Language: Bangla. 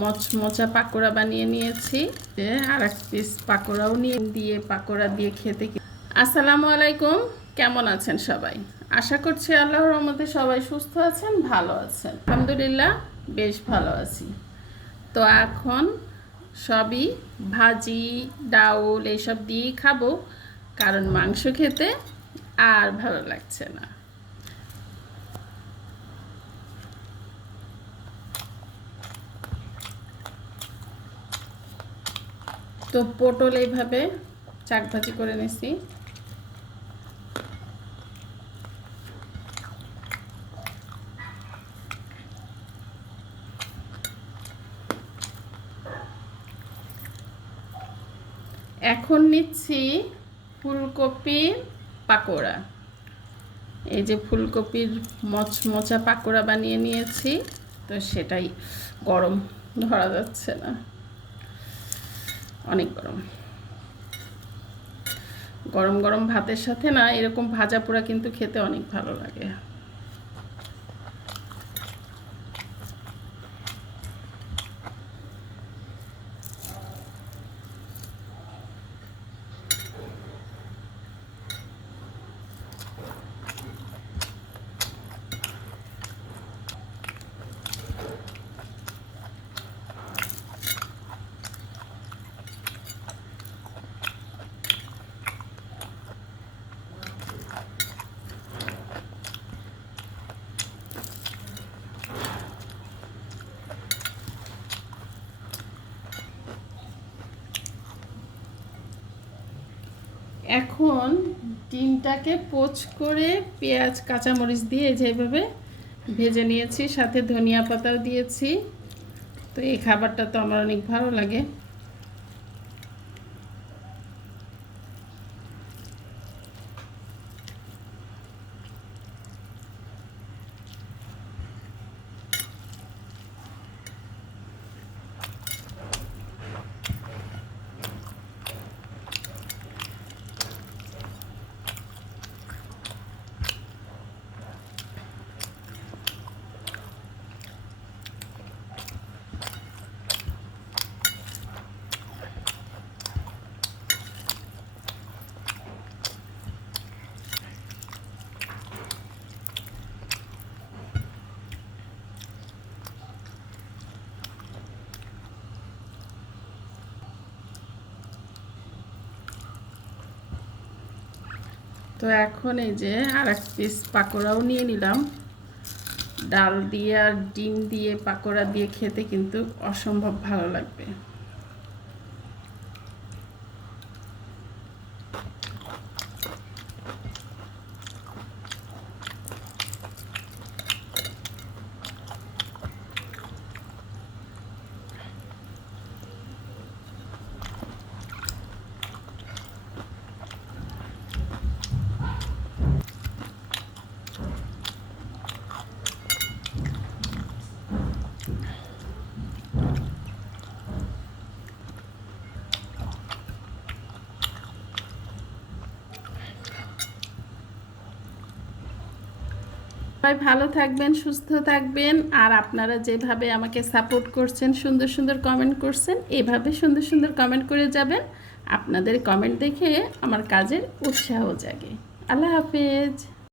মচমচা পাকোড়া বানিয়ে নিয়েছি। আর এক পিস পাকোড়াও নিয়ে দিয়ে পাকোড়া দিয়ে খেতে। আসসালামু আলাইকুম, কেমন আছেন সবাই? আশা করছি আল্লাহর রহমতে সবাই সুস্থ আছেন, ভালো আছেন। আলহামদুলিল্লাহ বেশ ভালো আছি। তো এখন সবই ভাজি ডাউল এইসব দিয়েই খাবো, কারণ মাংস খেতে আর ভালো লাগছে না। তো পটল এইভাবে চাক ভাজি করে নিছি। এখন নিচ্ছি ফুলকপির পাকোড়া। এই যে ফুলকপির মচমচা পাকোড়া বানিয়ে নিয়েছি, তো সেটাই গরম ধরা যাচ্ছে না, অনেক গরম। গরম গরম ভাতের সাথে না এরকম ভাজা পোড়া কিন্তু খেতে অনেক ভালো লাগে। এখন ডিমটাকে পোচ করে পেঁয়াজ কাঁচামরিচ দিয়ে যেভাবে ভেজে নিয়েছি, সাথে ধনিয়া পাতাও দিয়েছি। তো এই খাবারটা তো আমার অনেক ভালো লাগে। তো এখন এই যে আর এক পিস পাকোড়াও নিয়ে নিলাম। ডাল দিয়ে আর ডিম দিয়ে পাকোড়া দিয়ে খেতে কিন্তু অসম্ভব ভালো লাগবে। সবাই ভালো থাকবেন, সুস্থ থাকবেন। আর আপনারা যেভাবে আমাকে সাপোর্ট করছেন, সুন্দর সুন্দর কমেন্ট করছেন, এভাবে সুন্দর সুন্দর কমেন্ট করে যাবেন। আপনাদের কমেন্ট দেখে আমার কাজের উৎসাহ জাগে। আল্লাহ হাফেজ।